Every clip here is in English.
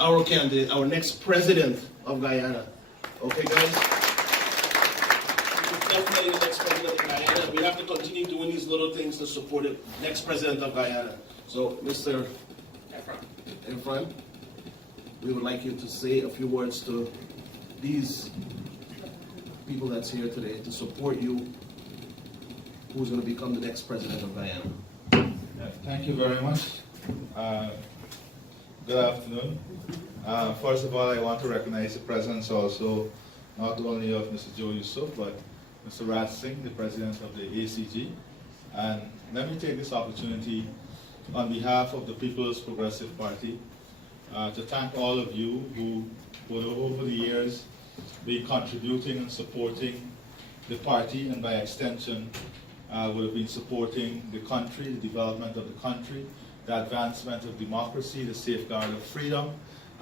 our candidate, our next president of Guyana. Okay, guys? He's definitely the next president of Guyana. We have to continue doing these little things to support the next president of Guyana. So, Mr. Irfan, we would like you to say a few words to these people that's here today to support you, who's going to become the next president of Guyana. Thank you very much. Good afternoon. First of all, I want to recognize the presence also not only of Mr. Joe Yusuf, but Mr. Raj Singh, the president of the ACG. And let me take this opportunity on behalf of the People's Progressive Party to thank all of you who would over the years be contributing and supporting the party, and by extension would have been supporting the country, the development of the country, the advancement of democracy, the safeguard of freedom,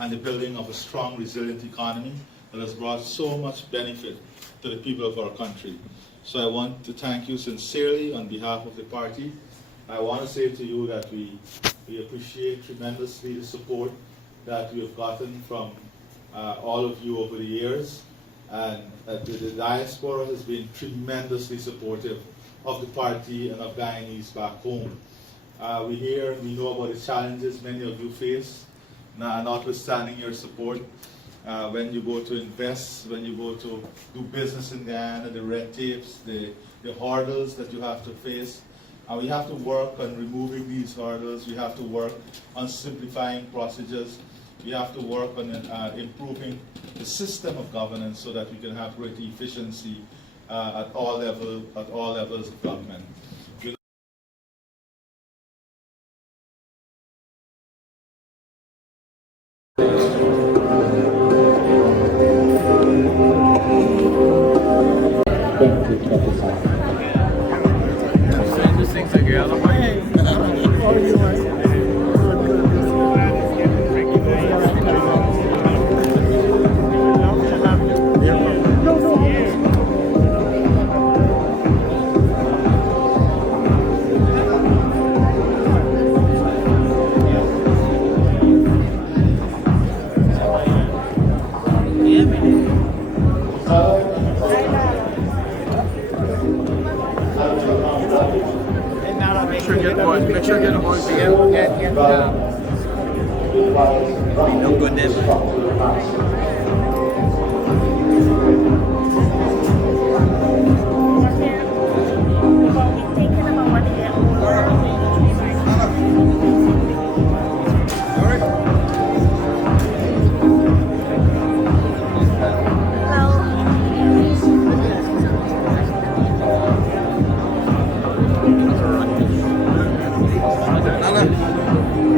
and the building of a strong, resilient economy that has brought so much benefit to the people of our country. So I want to thank you sincerely on behalf of the party. I want to say to you that we appreciate tremendously the support that we have gotten from all of you over the years, and the diaspora has been tremendously supportive of the party and of Guyanese back home. We hear and we know about the challenges many of you face, notwithstanding your support. When you go to invest, when you go to do business in Guyana, the red tapes, the hurdles that you have to face. We have to work on removing these hurdles. We have to work on simplifying procedures. We have to work on improving the system of governance so that we can have greater efficiency at all levels of government. Make sure you get a voice again. No goodness.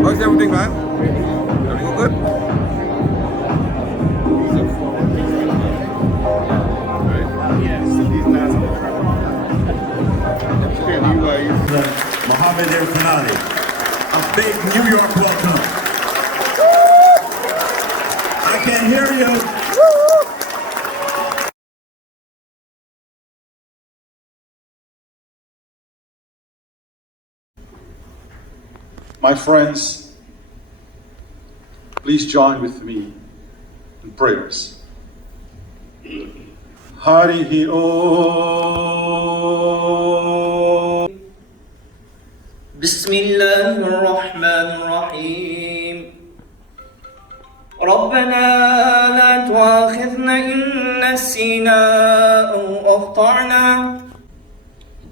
How's everything, man? Everything go good? Mohammed Irfan Ali, a big New York welcome. I can hear you. My friends, please join with me in prayers. Harihi Om. بسم الله الرحمن الرحيم ربنا لا تؤاخذنا إن نسينا أو أخطأنا.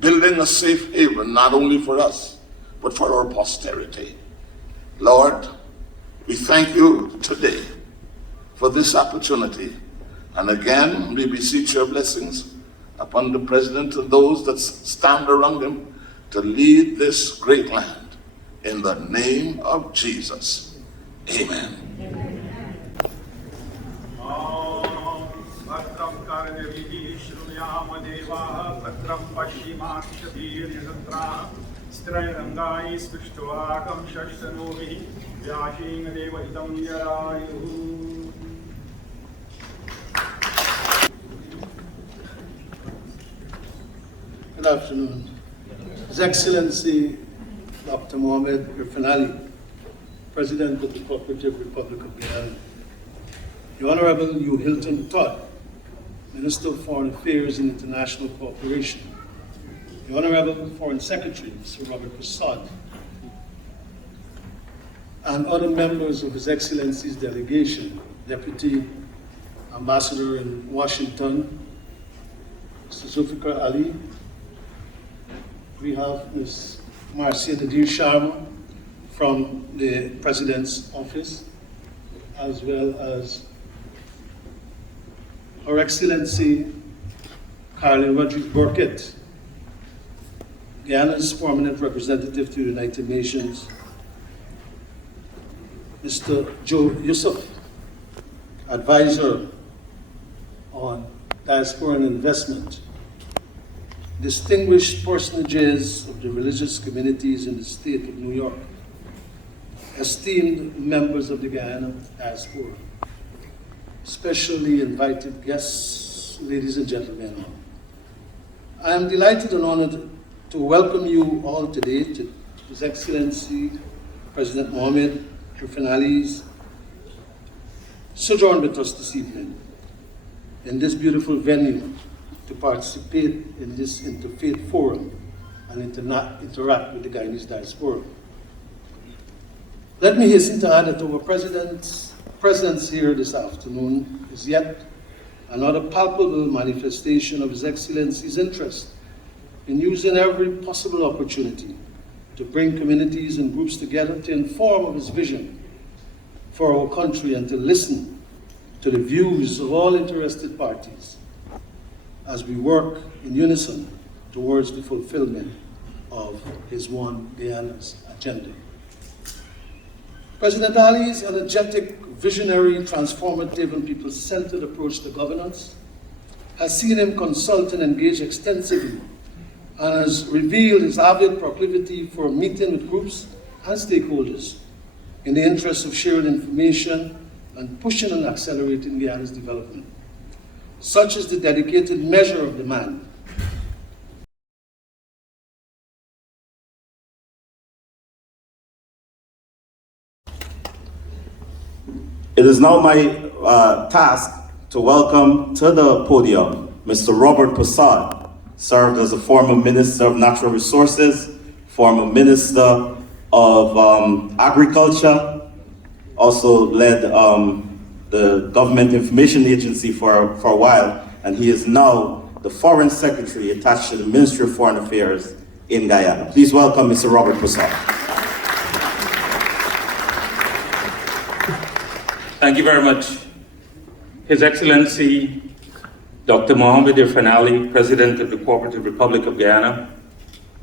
Building a safe haven not only for us, but for our posterity. Lord, we thank you today for this opportunity. And again, we beseech your blessings upon the President and those that stand around him to lead this great land. In the name of Jesus. Amen. Good afternoon. His Excellency Dr. Mohammed Irfan Ali, President of the Cooperative Republic of Guyana, the Honorable Hugh Hilton Todd, Minister of Foreign Affairs and International Cooperation, the Honorable Foreign Secretary, Mr. Robert Prasad, and other members of His Excellency's delegation, Deputy Ambassador in Washington, Mr. Zulfikar Ali. We have Ms. Marcia Nadir Sharma from the President's Office, as well as Her Excellency Carolyn Rodriguez Burkett, Guyana's permanent representative to the United Nations, Mr. Joe Yusuf, advisor on diaspora and investment, distinguished personages of the religious communities in the state of New York, esteemed members of the Guyana Diaspora, specially invited guests, ladies and gentlemen. I am delighted and honored to welcome you all today to His Excellency President Mohammed Irfan Ali's sojourn with us this evening in this beautiful venue to participate in this interfaith forum and interact with the Guyanese diaspora. Let me hasten to add that our presence here this afternoon is yet another palpable manifestation of His Excellency's interest in using every possible opportunity to bring communities and groups together to inform of His vision for our country and to listen to the views of all interested parties as we work in unison towards the fulfillment of His One Guyana's agenda. President Ali's energetic, visionary, transformative, and people-centered approach to governance has seen him consult and engage extensively and has revealed his avid proclivity for meeting with groups and stakeholders in the interest of sharing information and pushing and accelerating Guyana's development. Such is the dedicated measure of the man. It is now my task to welcome to the podium Mr. Robert Prasad, served as a former Minister of Natural Resources, former Minister of Agriculture, also led the Government Information Agency for a while, and he is now the Foreign Secretary attached to the Ministry of Foreign Affairs in Guyana. Please welcome Mr. Robert Prasad. Thank you very much. His Excellency, Dr. Mohammed Irfan Ali, President of the Cooperative Republic of Guyana,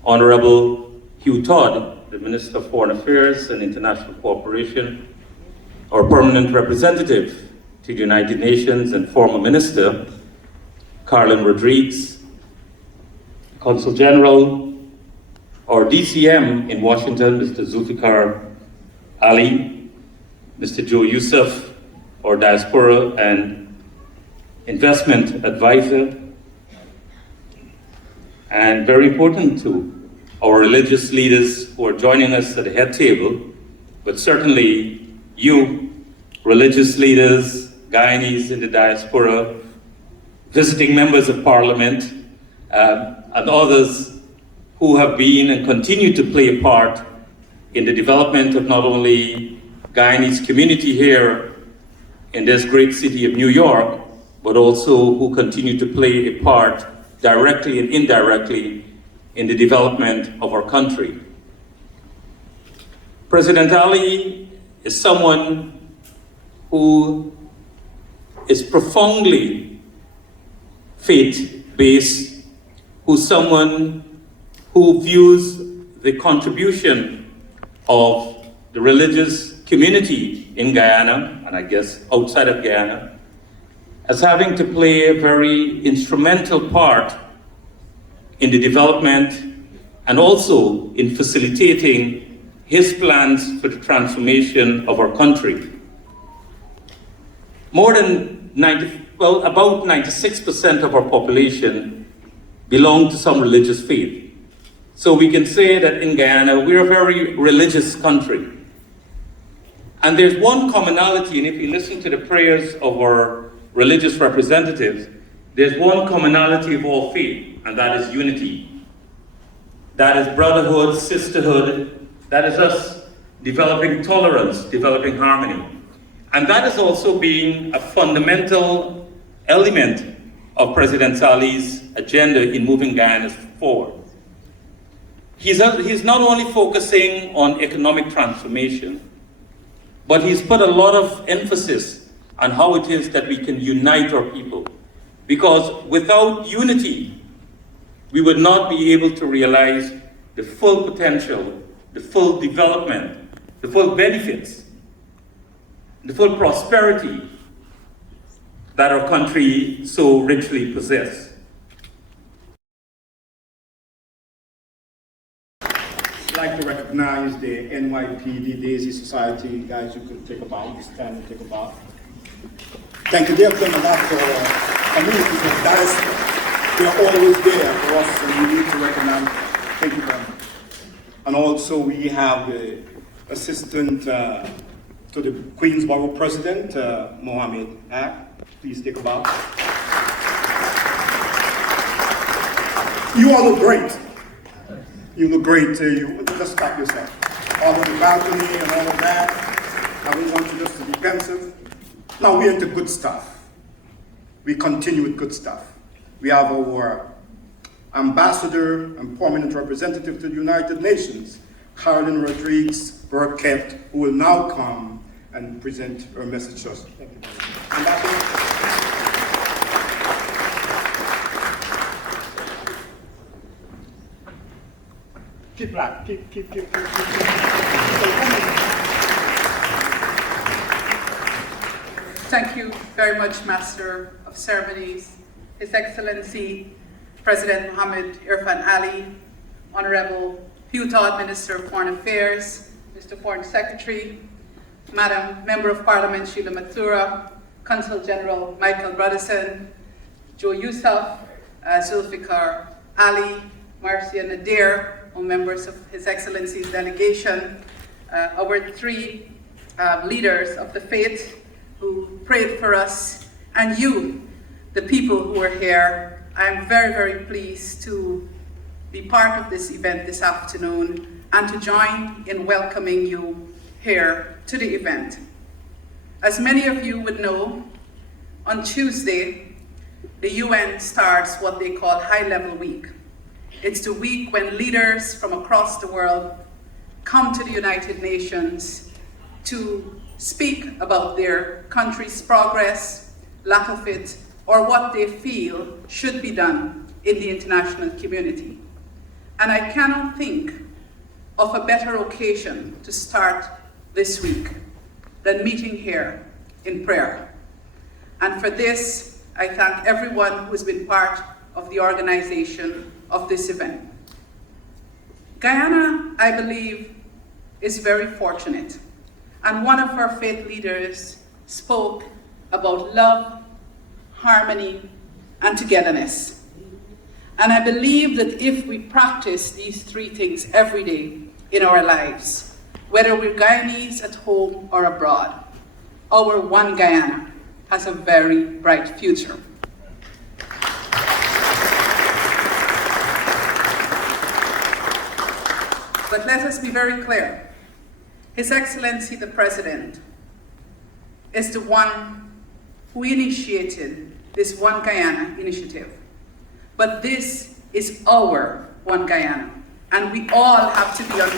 Honorable Hugh Todd, the Minister of Foreign Affairs and International Cooperation, our permanent representative to the United Nations and former Minister, Carolyn Rodriguez, Consul General, our DCM in Washington, Mr. Zulfikar Ali, Mr. Joe Yusuf, our Diaspora and Investment Advisor, and very important to our religious leaders who are joining us at the head table, but certainly you, religious leaders, Guyanese in the diaspora, visiting members of Parliament, and others who have been and continue to play a part in the development of not only Guyanese community here in this great city of New York, but also who continue to play a part directly and indirectly in the development of our country. President Ali is someone who is profoundly faith-based, who's someone who views the contribution of the religious community in Guyana, and I guess outside of Guyana, as having to play a very instrumental part in the development and also in facilitating his plans for the transformation of our country. About 96% of our population belong to some religious faith. So we can say that in Guyana, we're a very religious country. And there's one commonality, and if you listen to the prayers of our religious representatives, there's one commonality of all faith, and that is unity. That is brotherhood, sisterhood, that is us developing tolerance, developing harmony. And that has also been a fundamental element of President Ali's agenda in moving Guyana forward. He's not only focusing on economic transformation, but he's put a lot of emphasis on how it is that we can unite our people. Because without unity, we would not be able to realize the full potential, the full development, the full benefits, the full prosperity that our country so richly possesses. I'd like to recognize the NYPD Daisy Society. Guys, you could take a bow, stand and take a bow. Thank you. They have done a lot for communities of diaspora. They are always there for us, and we need to recognize them. Thank you very much. And also we have the assistant to the Queensborough President, Mohammed Ali. Please take a bow. You all look great. You look great. You just stop yourself. All of the balcony and all of that. I don't want you just to be pensive. Now we're into good stuff. We continue with good stuff. We have our ambassador and permanent representative to the United Nations, Caroline Rodriguez Burkett, who will now come and present her message to us. Keep black, keep. Thank you very much, Master of Ceremonies, His Excellency, President Mohammed Irfan Ali, Honorable Hugh Todd, Minister of Foreign Affairs, Mr. Foreign Secretary, Madam Member of Parliament Sheila Mathura, Consul General Michael Broderson, Joe Yusuf, Zulfikar Ali, Marcia Nadir, all members of His Excellency's delegation, our three leaders of the faith who prayed for us, and you, the people who are here. I am very, very pleased to be part of this event this afternoon and to join in welcoming you here to the event. As many of you would know, on Tuesday, the UN starts what they call High Level Week. It's the week when leaders from across the world come to the United Nations to speak about their country's progress, lack of it, or what they feel should be done in the international community. And I cannot think of a better occasion to start this week than meeting here in prayer. And for this, I thank everyone who's been part of the organization of this event. Guyana, I believe, is very fortunate. And one of our faith leaders spoke about love, harmony, and togetherness. And I believe that if we practice these three things every day in our lives, whether we're Guyanese at home or abroad, our one Guyana has a very bright future. But let us be very clear. His Excellency the President is the one who initiated this One Guyana initiative. But this is our One Guyana, and we all have to be on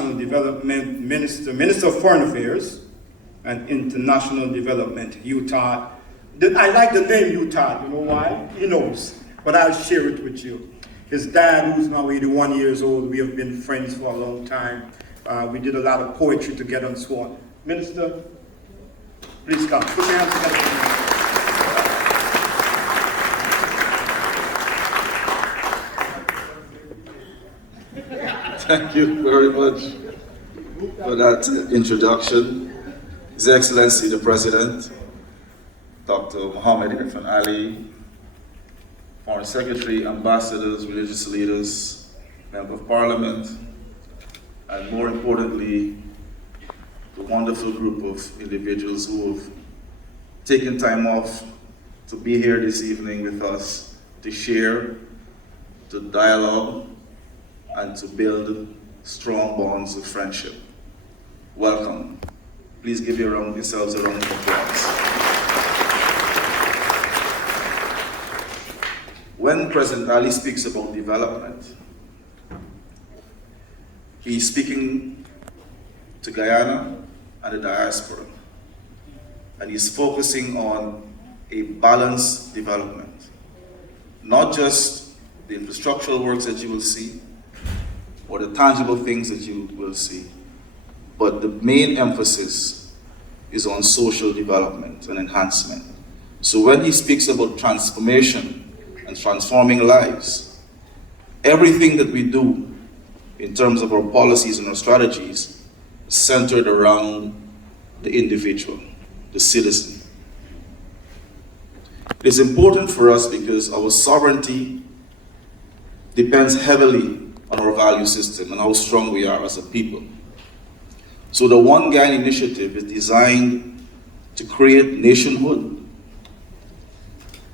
board. Development Minister, Minister of Foreign Affairs and International Development, Hugh Todd. I like the name Hugh Todd, you know why? He knows, but I'll share it with you. His dad, who's now 81 years old, we have been friends for a long time. We did a lot of poetry together and so on. Minister, please come. Put your hands together. Thank you very much for that introduction. His Excellency the President, Dr. Mohammed Irfan Ali, Foreign Secretary, ambassadors, religious leaders, Member of Parliament, and more importantly, the wonderful group of individuals who have taken time off to be here this evening with us to share, to dialogue, and to build strong bonds of friendship. Welcome. Please give yourselves a round of applause. When President Ali speaks about development, he's speaking to Guyana and the diaspora, and he's focusing on a balanced development. Not just the infrastructural works that you will see, or the tangible things that you will see, but the main emphasis is on social development and enhancement. So when he speaks about transformation and transforming lives, everything that we do in terms of our policies and our strategies is centered around the individual, the citizen. It is important for us because our sovereignty depends heavily on our value system and how strong we are as a people. So the One Guyana initiative is designed to create nationhood,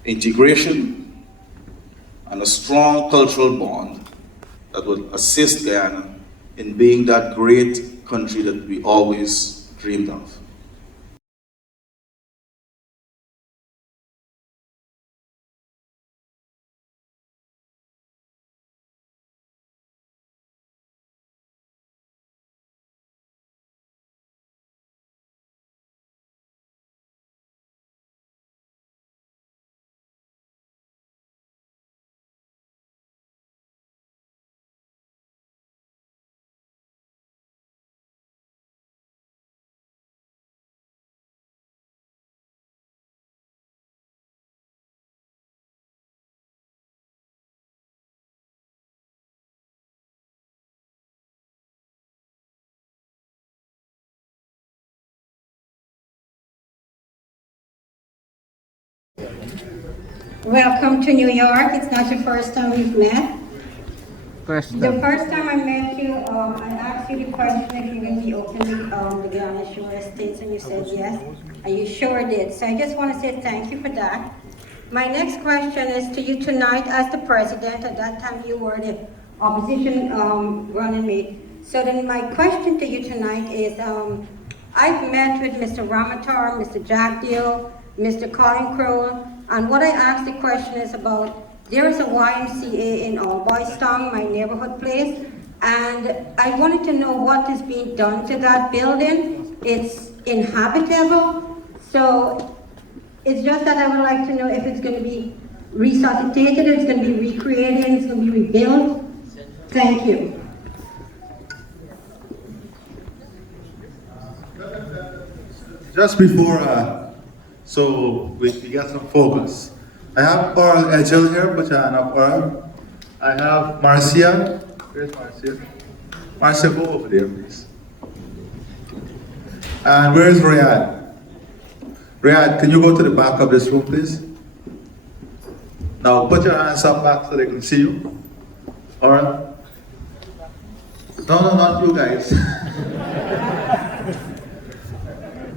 integration, and a strong cultural bond that will assist Guyana in being that great country that we always dreamed of. Welcome to New York. It's not the first time we've met. The first time I met you, I asked you the question if you would be open to the Guyana Shore Estates, and you said yes, and you sure did. So I just want to say thank you for that. My next question is to you tonight as the president. At that time you were the opposition running mate. So then my question to you tonight is, I've met with Mr. Ramatar, Mr. Jack Deal, Mr. Colin Crowell, and what I asked the question is about, there is a YMCA in Boystown, my neighborhood place, and I wanted to know what is being done to that building. It's inhabitable, so it's just that I would like to know if it's going to be resuscitated, it's going to be recreated, it's going to be rebuilt. Thank you. Just before, so we get some focus. I have Oral Edgel here, put your hand up, Oral. I have Marcia. Where's Marcia? Marcia, go over there, please. And where's Riyadh? Riyadh, can you go to the back of this room, please? Now put your hands up back so they can see you. Oral? No, not you guys.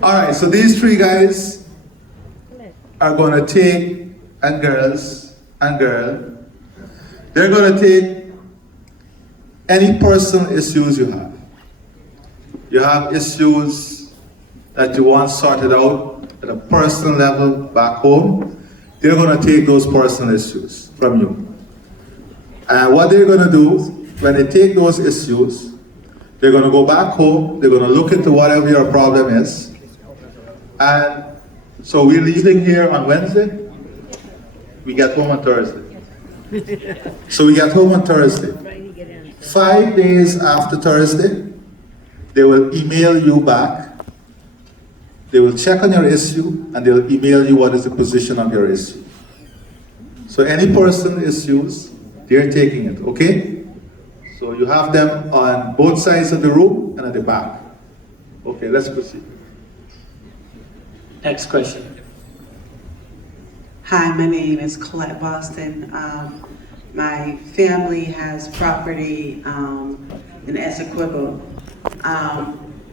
All right, so these three guys are going to take, and girls, they're going to take any personal issues you have. You have issues that you want sorted out at a personal level back home. They're going to take those personal issues from you. And what they're going to do, when they take those issues, they're going to go back home, they're going to look into whatever your problem is. And so we're leaving here on Wednesday. We get home on Thursday. So we get home on Thursday. 5 days after Thursday, they will email you back. They will check on your issue and they'll email you what is the position of your issue. So any personal issues, they're taking it, okay? So you have them on both sides of the room and at the back. Okay, let's proceed. Next question. Hi, my name is Colette Boston. My family has property in Essequibo.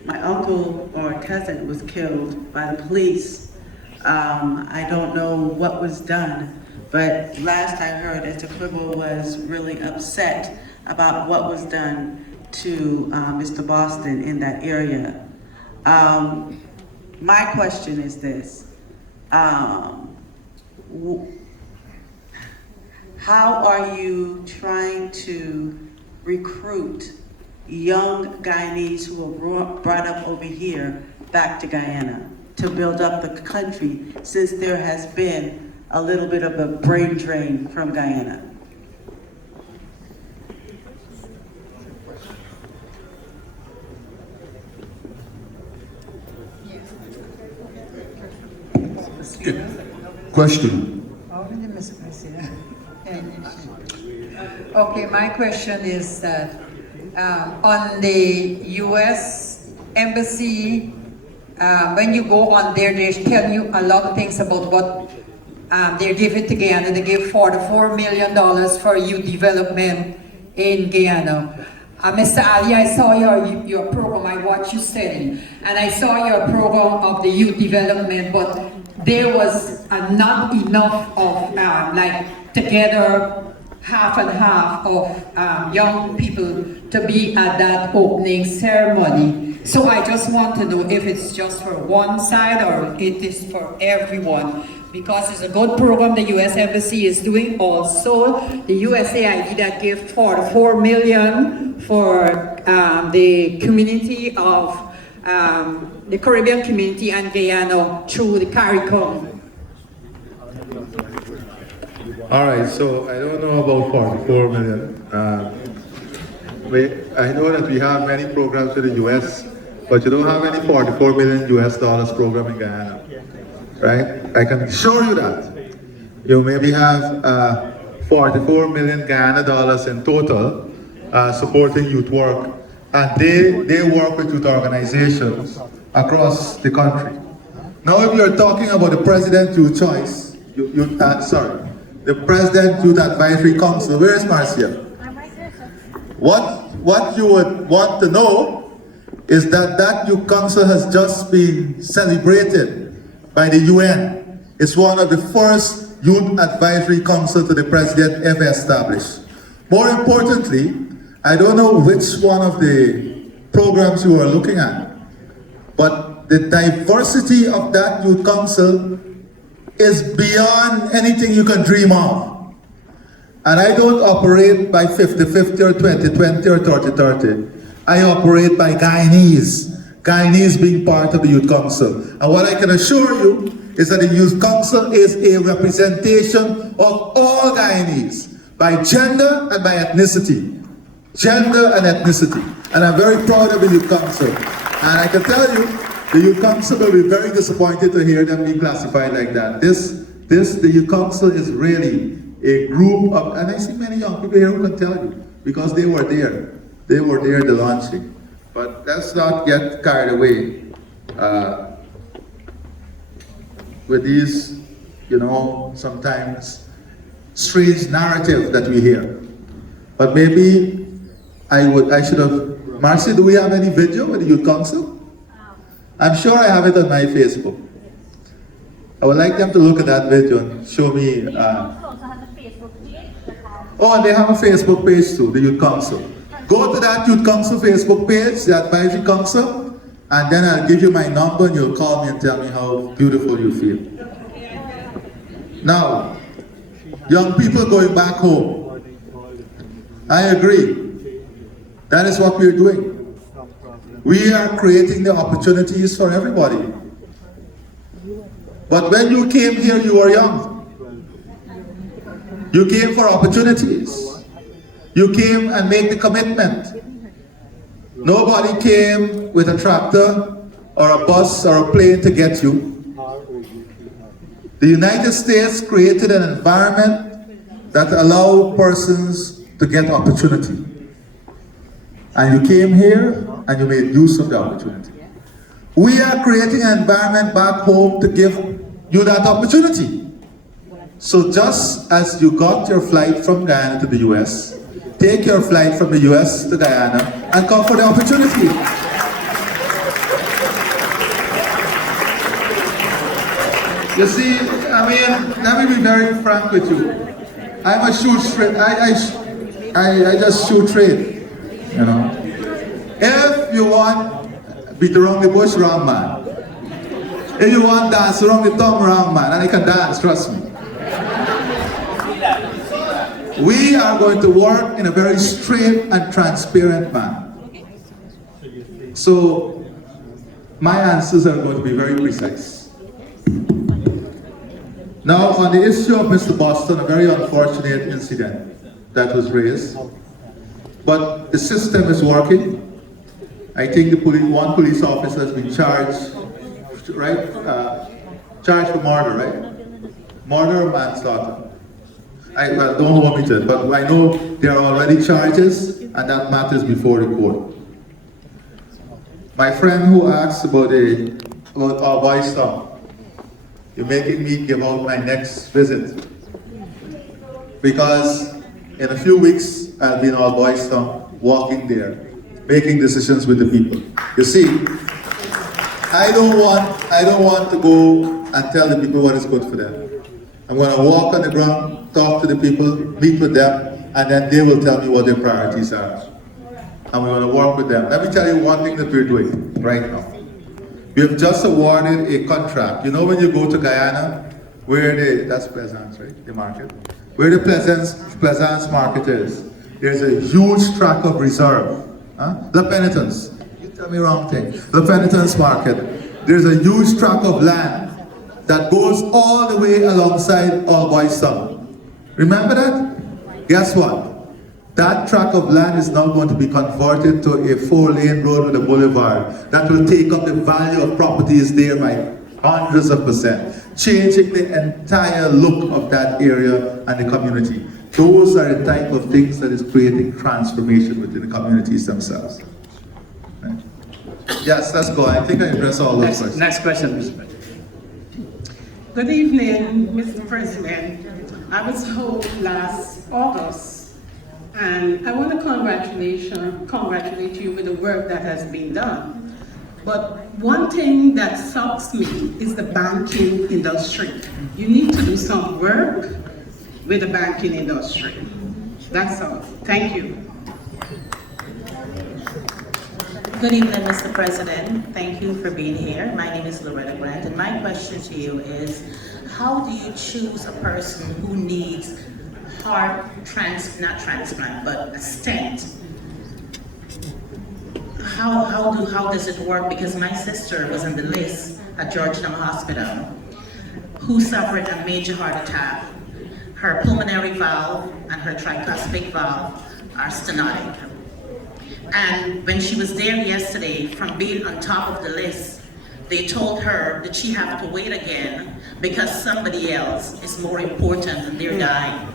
my uncle or cousin was killed by the police. I don't know what was done, but last I heard, Mr. Quibble was really upset about what was done to Mr. Boston in that area. My question is this. How are you trying to recruit young Guyanese who were brought up over here back to Guyana to build up the country, since there has been a little bit of a brain drain from Guyana? Question. Okay, my question is that on the U.S. Embassy, when you go on there, they tell you a lot of things about what they're giving to Guyana. They give $44 million for youth development in Guyana. Mr. Ali, I saw your program, I watched you study, and I saw your program of the youth development, but there was not enough of like together half and half of young people to be at that opening ceremony. So I just want to know if it's just for one side or it is for everyone. Because it's a good program the U.S. Embassy is doing. Also, the USAID that gave $44 million for the community of the Caribbean community and Guyana through the CARICOM. All right, so I don't know about 44 million. I know that we have many programs with the US, but you don't have any $44 million US program in Guyana, right? I can assure you that. You maybe have 44 million Guyana dollars in total supporting youth work, and they work with youth organizations across the country. Now, if you're talking about the President Youth Choice, the President Youth Advisory Council, where is Marcia? What you would want to know is that Youth Council has just been celebrated by the UN. It's one of the first Youth Advisory Council to the President ever established. More importantly, I don't know which one of the programs you are looking at, but the diversity of that Youth Council is beyond anything you can dream of. And I don't operate by 50-50 or 20-20 or 30-30. I operate by Guyanese being part of the Youth Council. And what I can assure you is that the Youth Council is a representation of all Guyanese, by gender and by ethnicity. Gender and ethnicity. And I'm very proud of the Youth Council. And I can tell you, the Youth Council will be very disappointed to hear them being classified like that. The Youth Council is really a group of, and I see many young people here who can tell you, because they were there. They were there at the launching. But let's not get carried away with these, sometimes strange narrative that we hear. But maybe I should have, Marcy, do we have any video with the Youth Council? I'm sure I have it on my Facebook. I would like them to look at that video and show me. Oh, and they have a Facebook page too, the Youth Council. Go to that Youth Council Facebook page, the Advisory Council, and then I'll give you my number and you'll call me and tell me how beautiful you feel. Now, young people going back home, I agree. That is what we're doing. We are creating the opportunities for everybody. But when you came here, you were young. You came for opportunities. You came and made the commitment. Nobody came with a tractor or a bus or a plane to get you. The United States created an environment that allowed persons to get opportunity. And you came here and you made use of the opportunity. We are creating an environment back home to give you that opportunity. So just as you got your flight from Guyana to the US, take your flight from the US to Guyana and come for the opportunity. You see, I mean, let me be very frank with you. I'm a shoot straight. I just shoot straight. You know. If you want beat around the bush, wrong man. If you want dance around the thumb, wrong man. And you can dance, trust me. We are going to work in a very straight and transparent manner. So, my answers are going to be very precise. Now, on the issue of Mr. Boston, a very unfortunate incident that was raised, but the system is working. I think one police officer has been charged, right? Charged for murder, right? Murder or manslaughter. Don't hold me to it, but I know there are already charges, and that matters before the court. My friend who asked about our boys' town, you're making me give out my next visit. Because in a few weeks, I'll be in our boys' town, walking there, making decisions with the people. You see, I don't want to go and tell the people what is good for them. I'm going to walk on the ground, talk to the people, meet with them, and then they will tell me what their priorities are. And we're going to work with them. Let me tell you one thing that we're doing right now. We have just awarded a contract. You know when you go to Guyana, that's Plaisance, right? The market. Where the Plaisance market is, there's a huge tract of reserve. La Penitence, you tell me wrong thing. The Penitence market, there's a huge tract of land that goes all the way alongside All Boys Town. Remember that? Guess what? That tract of land is now going to be converted to a 4-lane road with a boulevard that will take up the value of properties there by hundreds of %, changing the entire look of that area and the community. Those are the type of things that is creating transformation within the communities themselves. Right? Yes, let's go. I think I addressed all those questions. Next question, Mr. President. Good evening, Mr. President. I was home last August, and I want to congratulate you with the work that has been done. But one thing that shocks me is the banking industry. You need to do some work with the banking industry. That's all. Thank you. Good evening, Mr. President. Thank you for being here. My name is Loretta Grant, and my question to you is, how do you choose a person who needs heart not transplant, but a stent? How does it work? Because my sister was on the list at Georgetown Hospital who suffered a major heart attack. Her pulmonary valve and her tricuspid valve are stenotic. And when she was there yesterday, from being on top of the list, they told her that she had to wait again because somebody else is more important and they're dying.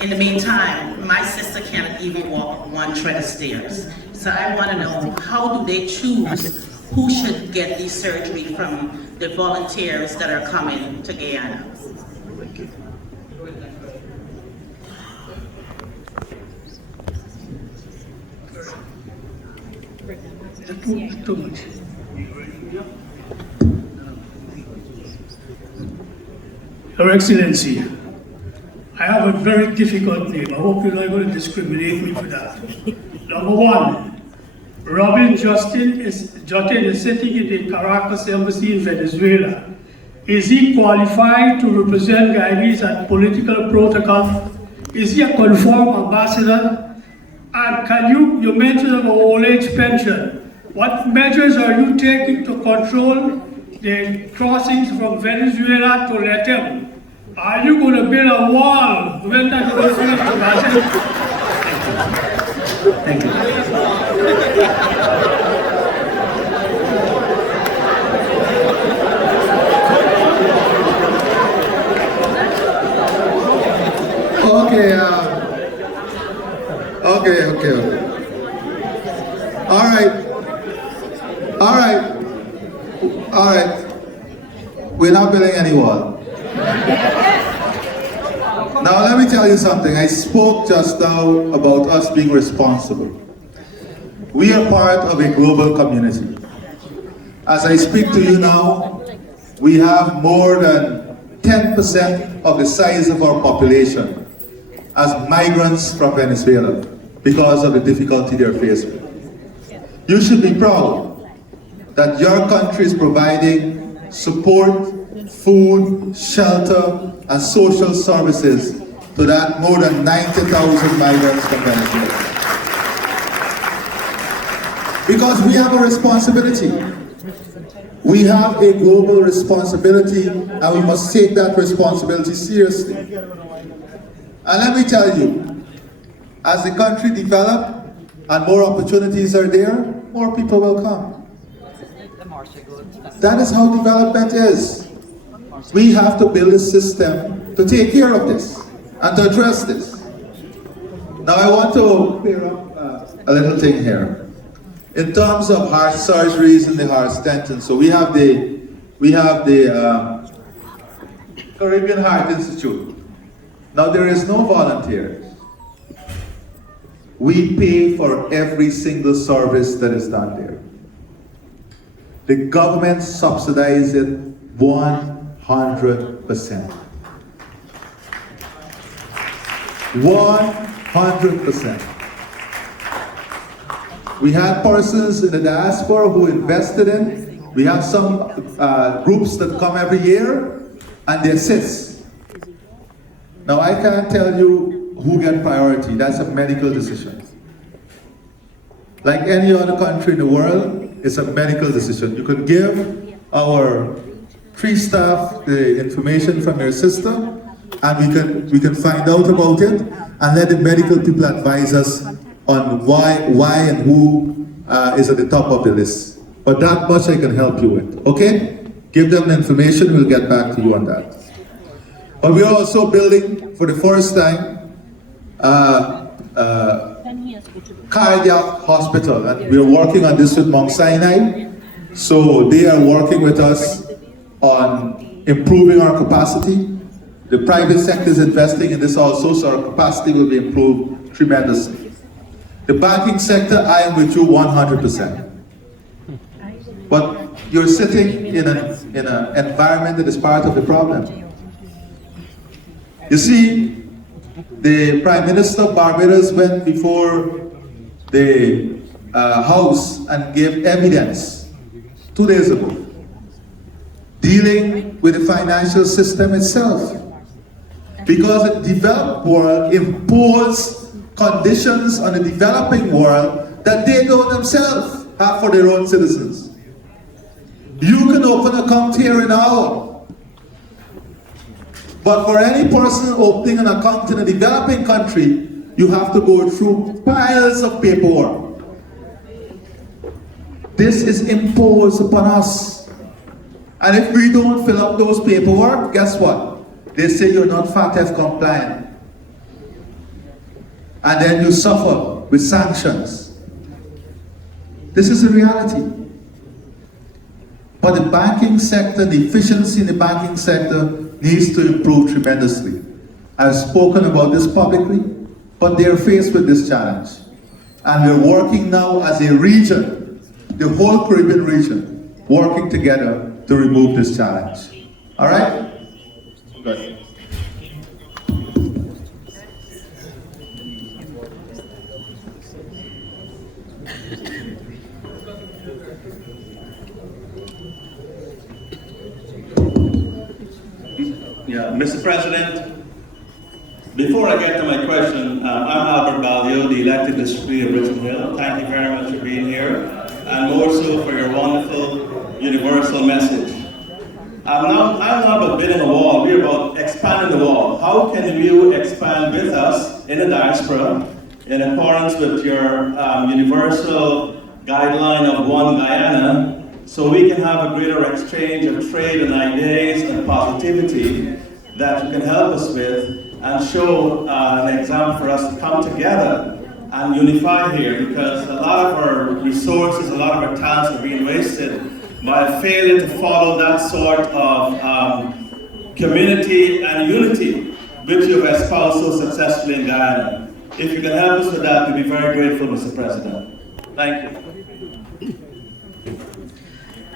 In the meantime, my sister can't even walk one tread of stairs. So I want to know, how do they choose who should get the surgery from the volunteers that are coming to Guyana? Too much. Your Excellency, I have a very difficult name. I hope you're not going to discriminate me for that. Number one, Robin Justin is sitting in the Caracas Embassy in Venezuela. Is he qualified to represent Guyanese at political protocol? Is he a conformed ambassador? And can you mentioned about old age pension. What measures are you taking to control the crossings from Venezuela to Latin? Are you going to build a wall when that goes to Thank you. Okay. All right. We're not building any wall. Now let me tell you something. I spoke just now about us being responsible. We are part of a global community. As I speak to you now, we have more than 10% of the size of our population as migrants from Venezuela because of the difficulty they're faced with. You should be proud that your country is providing support, food, shelter, and social services to that more than 90,000 migrants from Venezuela. Because we have a responsibility. We have a global responsibility, and we must take that responsibility seriously. And let me tell you, as the country develops and more opportunities are there, more people will come. That is how development is. We have to build a system to take care of this and to address this. Now I want to clear up a little thing here. In terms of heart surgeries and the heart stenting, so we have the Caribbean Heart Institute. Now there is no volunteers. We pay for every single service that is done there. The government subsidizes it 100%. 100%. We had persons in the diaspora who invested in. We have some groups that come every year and they assist. Now I can't tell you who get priority. That's a medical decision. Like any other country in the world, it's a medical decision. You could give our 3 staff the information from your system, and we can find out about it and let the medical people advise us on why and who is at the top of the list. But that much I can help you with, okay? Give them the information, we'll get back to you on that. But we're also building, for the first time, cardiac hospital, and we're working on this with Mount Sinai. So they are working with us on improving our capacity. The private sector is investing in this also, so our capacity will be improved tremendously. The banking sector, I am with you 100%. But you're sitting in an environment that is part of the problem. You see, the Prime Minister of Barbados went before the House and gave evidence 2 days ago, dealing with the financial system itself. Because the developed world imposed conditions on the developing world that they don't themselves have for their own citizens. You can open an account here in an hour, but for any person opening an account in a developing country, you have to go through piles of paperwork. This is imposed upon us. And if we don't fill up those paperwork, guess what? They say you're not FATF compliant. And then you suffer with sanctions. This is the reality. But the banking sector, the efficiency in the banking sector needs to improve tremendously. I've spoken about this publicly, but they're faced with this challenge. And we're working now as a region, the whole Caribbean region, working together to remove this challenge. All right? Good. Yeah, Mr. President, before I get to my question, I'm Albert Balio, the elected district leader of Richmond Hill. Thank you very much for being here, and more so for your wonderful universal message. I'm not about building a wall, we're about expanding the wall. How can you expand with us in the diaspora in accordance with your universal guideline of one Guyana, so we can have a greater exchange of trade and ideas and positivity that you can help us with and show an example for us to come together and unify here, because a lot of our resources, a lot of our talents are being wasted by failure to follow that sort of community and unity which you have espoused so successfully in Guyana. If you can help us with that, we'd be very grateful, Mr. President. Thank you.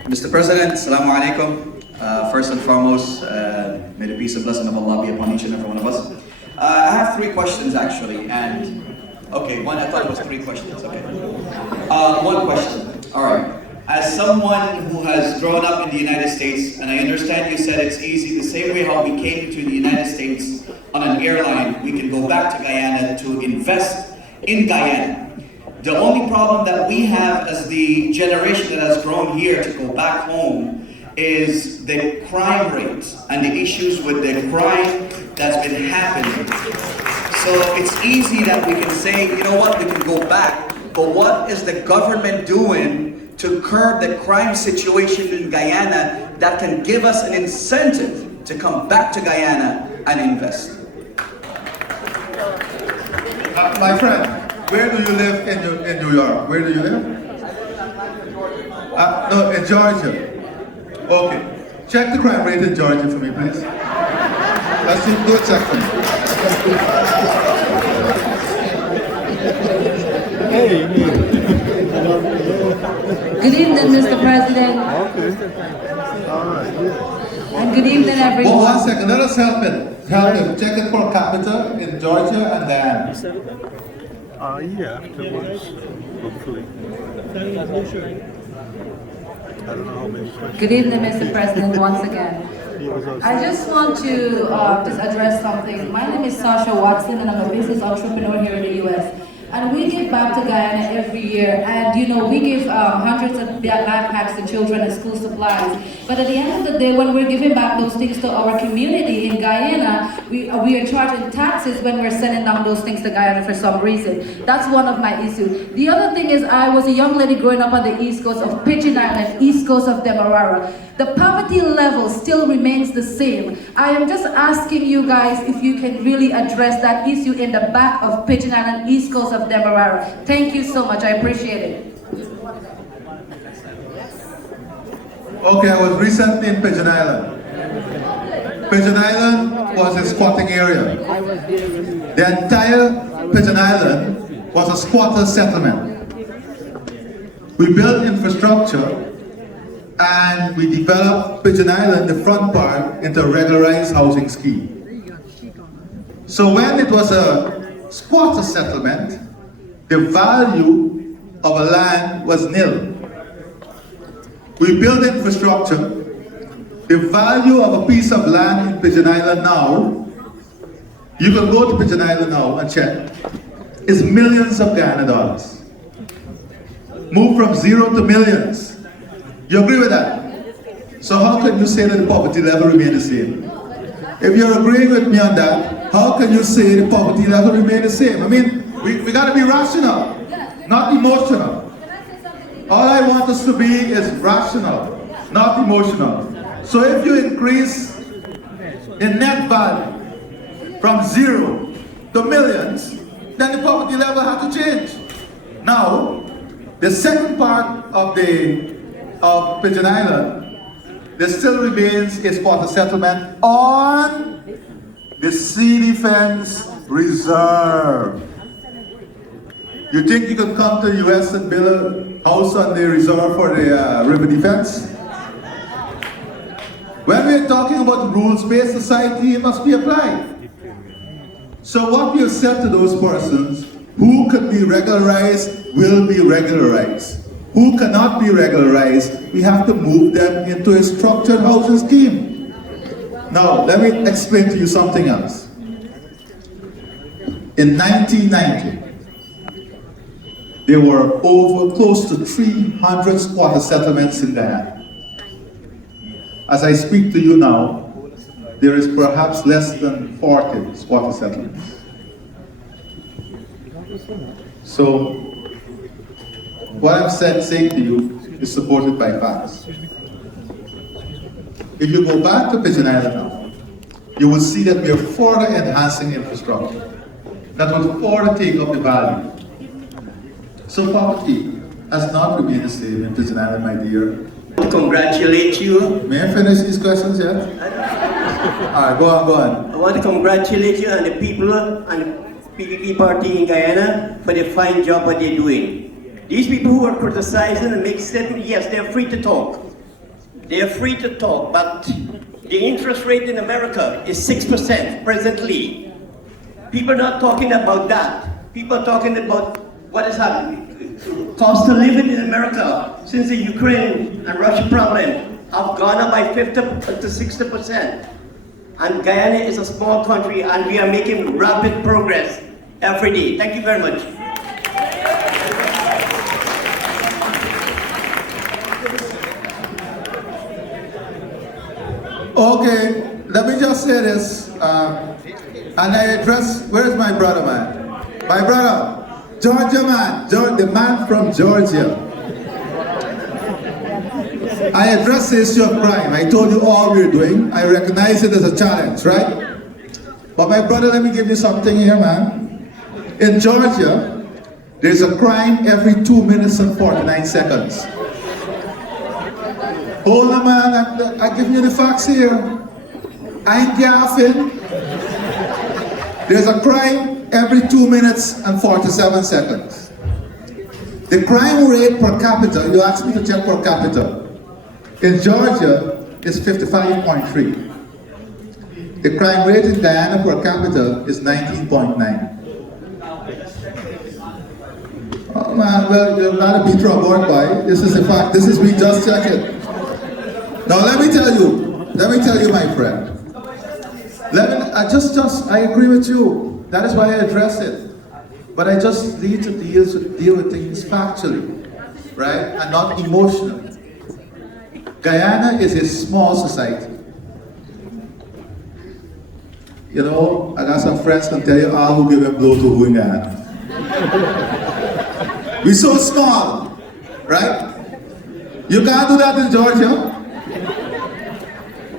Mr. President, Assalamu alaikum. First and foremost, may the peace and blessing of Allah be upon each and every one of us. I have 3 questions actually, and okay, one, I thought it was 3 questions, okay. 1 question, all right. As someone who has grown up in the United States, and I understand you said it's easy, the same way how we came to the United States on an airline, we can go back to Guyana to invest in Guyana. The only problem that we have as the generation that has grown here to go back home is the crime rate and the issues with the crime that's been happening. So it's easy that we can say, you know what, we can go back, but what is the government doing to curb the crime situation in Guyana that can give us an incentive to come back to Guyana and invest? My friend, where do you live in New York? Where do you live? No, in Georgia. Okay. Check the crime rate in Georgia for me, please. Let's do a check for me. Good evening, Mr. President. All right. And good evening, everyone. Well, 1 second. Let us help him. Help him. Check it per capita in Georgia and Guyana. Yeah, afterwards, hopefully. I don't know how many questions. Good evening, Mr. President, once again. I just want to just address something. My name is Sasha Watson, and I'm a business entrepreneur here in the U.S. And we give back to Guyana every year, and you know, we give hundreds of backpacks to children and school supplies. But at the end of the day, when we're giving back those things to our community in Guyana, we are charging taxes when we're sending down those things to Guyana for some reason. That's one of my issues. The other thing is, I was a young lady growing up on the east coast of Pigeon Island, east coast of Demerara. The poverty level still remains the same. I am just asking you guys if you can really address that issue in the back of Pigeon Island, east coast of Demerara. Thank you so much, I appreciate it. Okay, I was recently in Pigeon Island. Pigeon Island was a squatting area. The entire Pigeon Island was a squatter settlement. We built infrastructure and we developed Pigeon Island, the front part, into a regularized housing scheme. So when it was a squatter settlement, the value of a land was nil. We built infrastructure. The value of a piece of land in Pigeon Island now, you can go to Pigeon Island now and check, is millions of Guyana dollars. Move from 0 to millions. You agree with that? So how can you say that the poverty level remains the same? If you're agreeing with me on that, how can you say the poverty level remains the same? I mean, we got to be rational, not emotional. All I want us to be is rational, not emotional. So if you increase in net value from 0 to millions, then the poverty level has to change. Now, the second part of Pigeon Island, there still remains a squatter settlement on the Sea Defense Reserve. You think you could come to the US and build a house on the reserve for the river defense? When we're talking about rules-based society, it must be applied. So what we have said to those persons, who could be regularized will be regularized. Who cannot be regularized, we have to move them into a structured housing scheme. Now, let me explain to you something else. In 1990, there were over close to 300 squatter settlements in Guyana. As I speak to you now, there is perhaps less than 40 squatter settlements. So, what I'm saying to you is supported by facts. If you go back to Pigeon Island now, you will see that we are further enhancing infrastructure that will further take up the value. So poverty has not remained the same in Pigeon Island, my dear. Congratulate you. May I finish these questions yet? All right, go on. I want to congratulate you and the people and the PPP party in Guyana for the fine job that they're doing. These people who are criticizing and make statements, yes, they're free to talk. They are free to talk, but the interest rate in America is 6% presently. People are not talking about that. People are talking about what is happening. Cost of living in America since the Ukraine and Russia problem have gone up by 50 to 60%. And Guyana is a small country and we are making rapid progress every day. Thank you very much. Okay, let me just say this, and I address, where's my brother, man? My brother, Georgia man, the man from Georgia. I address the issue of crime. I told you all we're doing. I recognize it as a challenge, right? But my brother, let me give you something here, man. In Georgia, there's a crime every 2 minutes and 49 seconds. Hold on, man, I'm giving you the facts here. I ain't gaffing. There's a crime every 2 minutes and 47 seconds. The crime rate per capita, you asked me to check per capita, in Georgia is 55.3. The crime rate in Guyana per capita is 19.9. Oh man, well, you're not a beater aboard, boy. This is a fact. This is me just checking. Now let me tell you, my friend. I agree with you. That is why I address it. But I just need to deal with things factually, right, and not emotionally. Guyana is a small society. You know, I got some friends can tell you who give a blow to who in Guyana. We're so small, right? You can't do that in Georgia.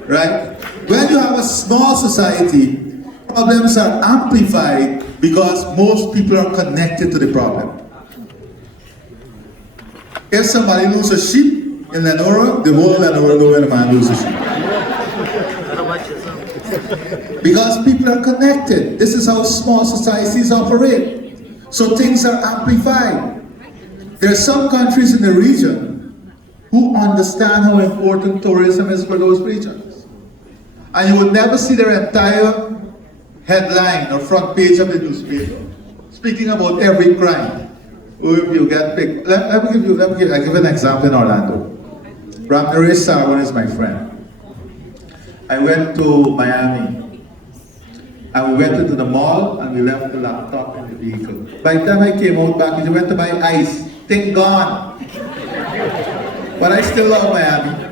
Right? When you have a small society, problems are amplified because most people are connected to the problem. If somebody loses a sheep in Lenora, the whole Lenora know when a man loses a sheep. Because people are connected. This is how small societies operate. So things are amplified. There are some countries in the region who understand how important tourism is for those regions. And you will never see their entire headline or front page of the newspaper speaking about every crime. Or if you get picked. I give an example in Orlando. Romeo Hitlall is my friend. I went to Miami and we went into the mall and we left the laptop in the vehicle. By the time I came out back, we went to buy ice. Thing gone. But I still love Miami.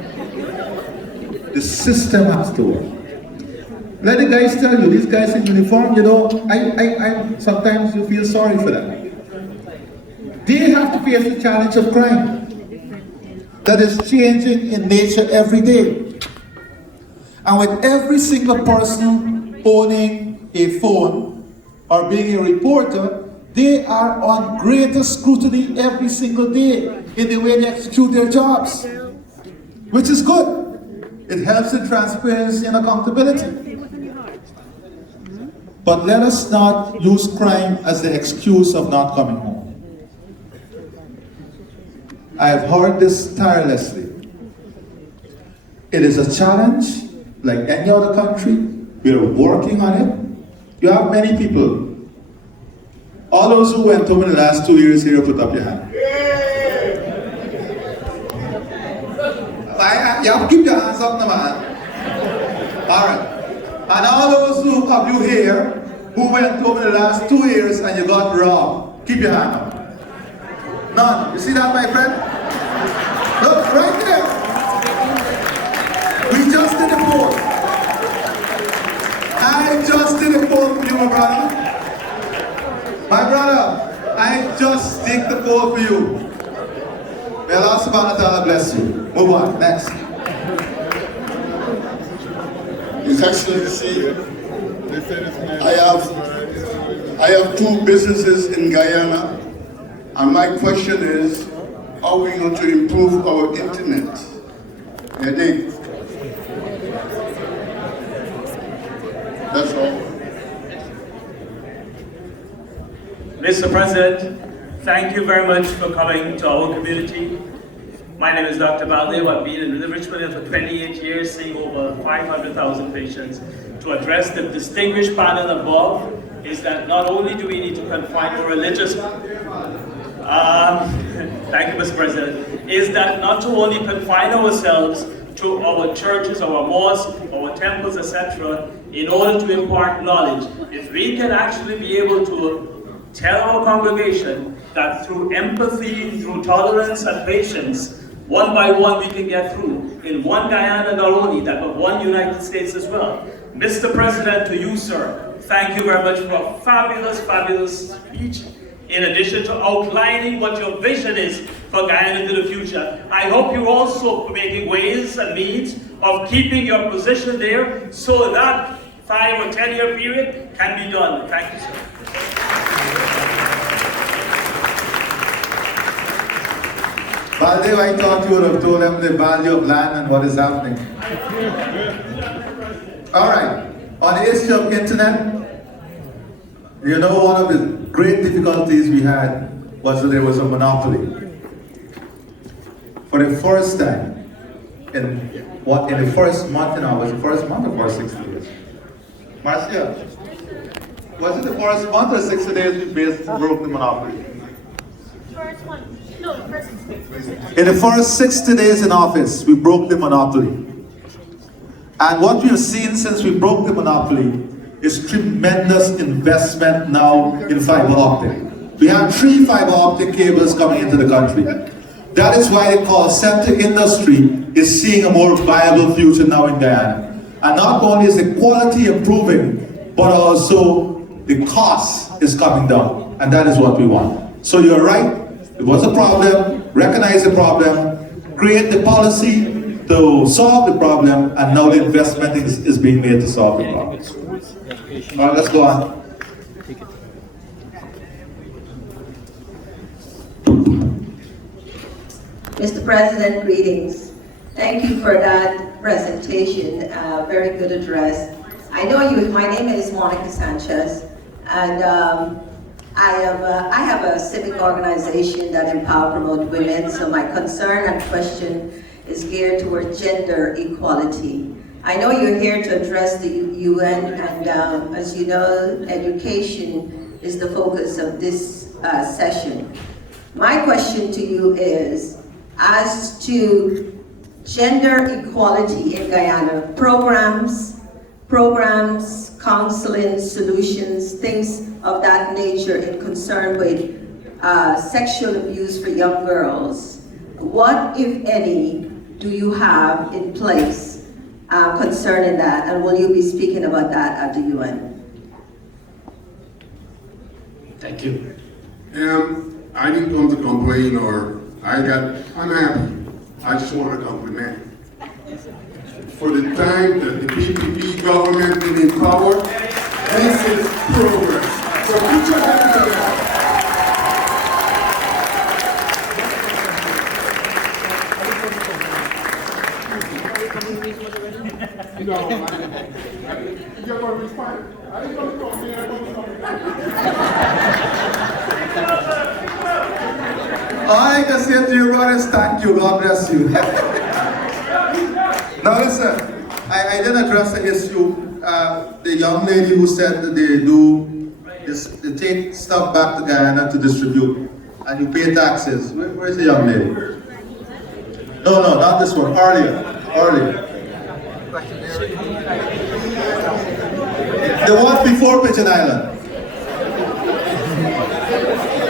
The system has to work. Let the guys tell you, these guys in uniform, you know, I sometimes you feel sorry for them. They have to face the challenge of crime that is changing in nature every day. And with every single person owning a phone or being a reporter, they are on greater scrutiny every single day in the way they execute their jobs, which is good. It helps in transparency and accountability. But let us not use crime as the excuse of not coming home. I have heard this tirelessly. It is a challenge, like any other country. We are working on it. You have many people. All those who went home in the last 2 years here, put up your hand. You have to keep your hands up, man. All right. And all those of you here who went home in the last 2 years and you got robbed, keep your hand up. None. You see that, my friend? Look, right there. We just did a poll. I just did a poll for you, my brother. My brother, I just did the poll for you. May Allah subhanahu wa ta'ala bless you. Move on, next. His Excellency, I have 2 businesses in Guyana, and my question is, how are we going to improve our internet? That's all. Mr. President, thank you very much for coming to our community. My name is Dr. Baldeo. I've been in Richmond Hill for 28 years, seeing over 500,000 patients. To address the distinguished panel above is that not only do we need to confine the religious, thank you, Mr. President, is that not to only confine ourselves to our churches, our mosques, our temples, etc., in order to impart knowledge. If we can actually be able to tell our congregation that through empathy, through tolerance and patience, one by one we can get through. In one Guyana not only, that but one United States as well. Mr. President, to you, sir, thank you very much for a fabulous, fabulous speech. In addition to outlining what your vision is for Guyana into the future, I hope you're also making ways and means of keeping your position there so that 5 or 10 year period can be done. Thank you, sir. Baldeo, I thought you would have told them the value of land and what is happening. All right, on the issue of internet, you know, one of the great difficulties we had was that there was a monopoly. For the first time, in the first month, was the first month or first 60 days? Marcia, was it the first month or 60 days we broke the monopoly? First one. No, the first 60 days. In the first 60 days in office, we broke the monopoly. And what we've seen since we broke the monopoly is tremendous investment now in fiber optic. We have 3 fiber optic cables coming into the country. That is why the call center industry is seeing a more viable future now in Guyana. And not only is the quality improving, but also the cost is coming down. And that is what we want. So you're right. It was a problem, recognize the problem, create the policy to solve the problem, and now the investment is being made to solve the problem. All right, let's go on. Mr. President, greetings. Thank you for that presentation, very good address. I know you, my name is Monica Sanchez, and I have a civic organization that empower promote women, so my concern and question is geared towards gender equality. I know you're here to address the UN, and as you know, education is the focus of this session. My question to you is, as to gender equality in Guyana, programs, counseling, solutions, things of that nature in concern with sexual abuse for young girls. What, if any, do you have in place concerning that, and will you be speaking about that at the UN? Thank you. I didn't come to complain or I'm happy. I just want to compliment. For the time that the PPP government been in power, this is progress. So put your hands together. No, you're going to respond. I didn't come to complain, I'm going to All I can say to you, brothers, thank you. God bless you. Now listen, I didn't address the issue. The young lady who said that they take stuff back to Guyana to distribute, and you pay taxes. Where is the young lady? No, not this one. Earlier. The one before Pigeon Island.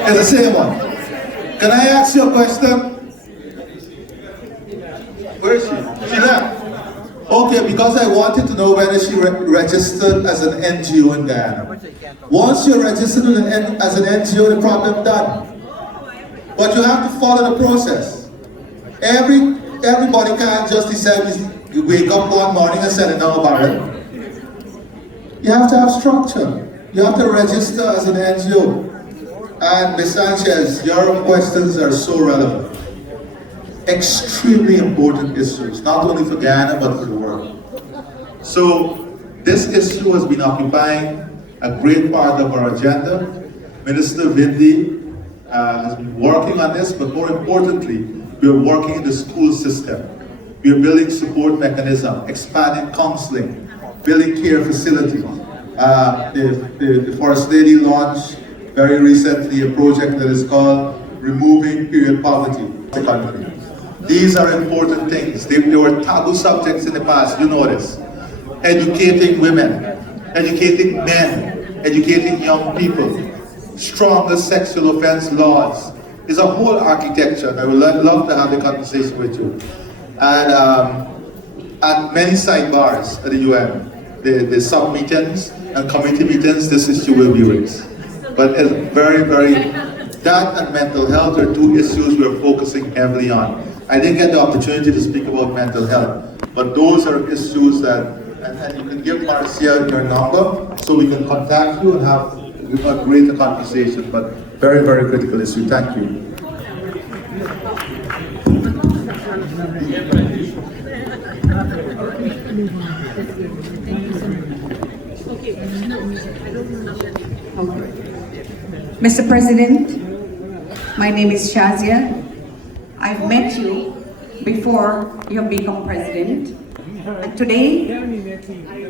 It's the same one. Can I ask you a question? Where is she? She left. Okay, because I wanted to know whether she registered as an NGO in Guyana. Once you're registered as an NGO, the problem done. But you have to follow the process. Everybody can't just decide you wake up one morning and say, no, Barrett. You have to have structure. You have to register as an NGO. And Ms. Sanchez, your questions are so relevant. Extremely important issues, not only for Guyana, but for the world. So, this issue has been occupying a great part of our agenda. Minister Vindi has been working on this, but more importantly, We are working in the school system. We are building support mechanism, expanding counseling, building care facilities. The First Lady launched very recently a project that is called Removing Period Poverty in the country. These are important things. They were taboo subjects in the past, you know this. Educating women, educating men, educating young people, stronger sexual offense laws. It's a whole architecture. I would love to have a conversation with you. And many sidebars at the UN, the sub-meetings and committee meetings, this issue will be raised. But it's that and mental health are two issues we're focusing heavily on. I didn't get the opportunity to speak about mental health, but those are issues that, and you can give Marcia your number so we can contact you and have a greater conversation, but very, very critical issue. Thank you. Mr. President, my name is Shazia. I've met you before you have become president. And today,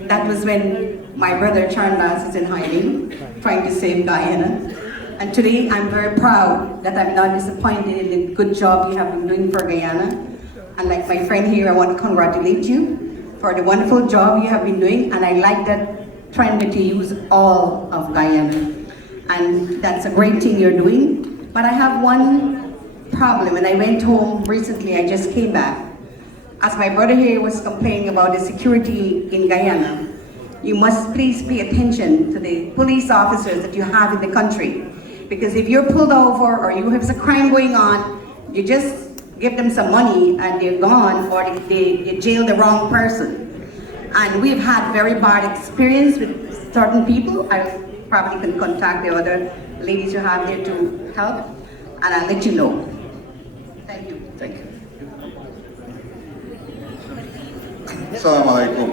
that was when my brother Charles is in hiding, trying to save Guyana. And today, I'm very proud that I'm not disappointed in the good job you have been doing for Guyana. And like my friend here, I want to congratulate you for the wonderful job you have been doing. And I like that trend to use all of Guyana. And that's a great thing you're doing. But I have one problem. When I went home recently, I just came back. As my brother here was complaining about the security in Guyana, you must please pay attention to the police officers that you have in the country. Because if you're pulled over or you have a crime going on, you just give them some money and they're gone, or they jail the wrong person. And we've had very bad experience with certain people. I probably can contact the other ladies you have there to help, and I'll let you know. Thank you. Thank you. Assalamu alaikum.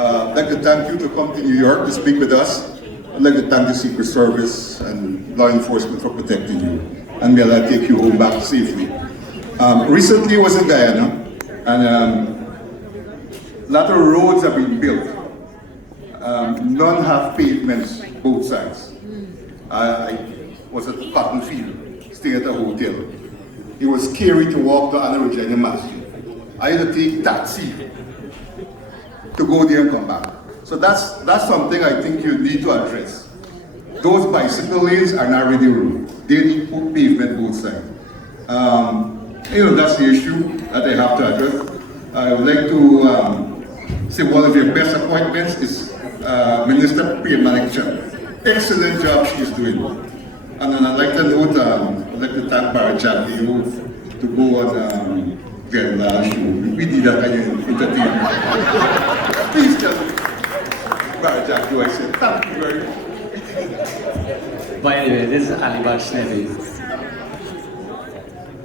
I'd like to thank you to come to New York to speak with us. I'd like to thank the Secret Service and law enforcement for protecting you. And may Allah take you home back safely. Recently I was in Guyana, and a lot of roads have been built. None have pavements both sides. I was at the cotton field, staying at a hotel. It was scary to walk to Anna Regina Masjid. I had to take taxi to go there and come back. So that's something I think you need to address. Those bicycle lanes are not really road. They need pavement both sides. That's the issue that I have to address. I would like to say one of your best appointments is Minister Premanik. Excellent job she's doing. And then I'd like to note, I'd like to thank Barajat to go on Guyana show. We need that kind of entertainment. Please tell me, Barajat, I said thank you very much. By the way, this is Ali Bashnevi.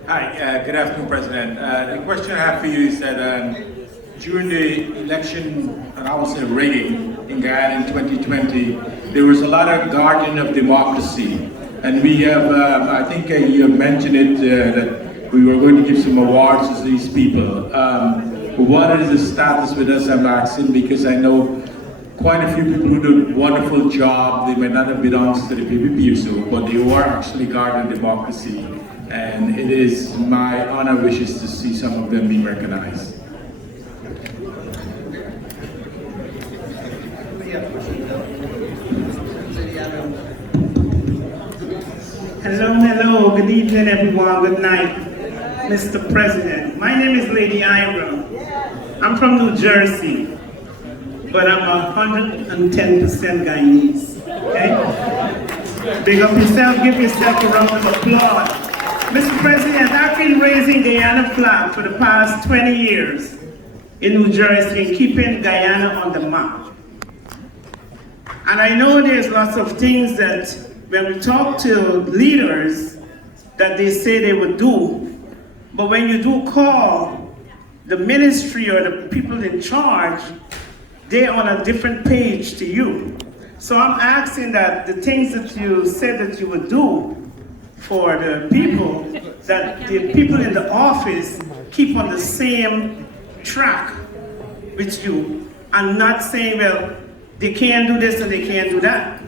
Hi, good afternoon, President. The question I have for you is that during the election, and I would say rigging in Guyana in 2020, there was a lot of guardian of democracy. And we have, I think you have mentioned it, that we were going to give some awards to these people. What is the status with us, I'm asking, because I know quite a few people who do a wonderful job. They may not have belonged to the PPP or so, but they were actually guarding democracy. And it is my honor wishes to see some of them being recognized. Hello, good evening everyone, good night, Mr. President. My name is Lady Ira. I'm from New Jersey, but I'm 110% Guyanese, okay? Big up yourself, give yourself a round of applause. Mr. President, I've been raising Guyana flag for the past 20 years in New Jersey and keeping Guyana on the map. And I know there's lots of things that when we talk to leaders that they say they would do, but when you do call the ministry or the people in charge, they're on a different page to you. So I'm asking that the things that you said that you would do for the people, that the people in the office keep on the same track with you and not saying, well, they can't do this and they can't do that.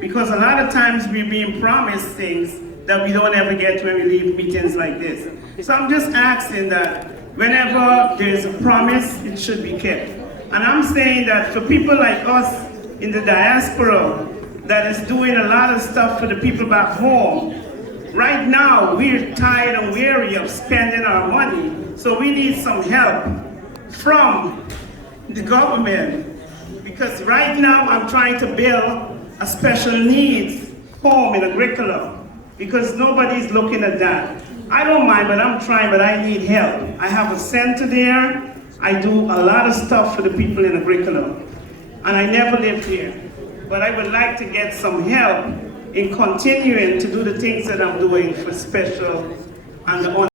Because a lot of times we're being promised things that we don't ever get when we leave meetings like this. So I'm just asking that whenever there's a promise, it should be kept. And I'm saying that for people like us in the diaspora that is doing a lot of stuff for the people back home, right now we're tired and weary of spending our money. So we need some help from the government. Because right now I'm trying to build a special needs home in Agricola because nobody's looking at that. I don't mind, but I'm trying, but I need help. I have a center there. I do a lot of stuff for the people in Agricola. And I never lived here. But I would like to get some help in continuing to do the things that I'm doing for special and the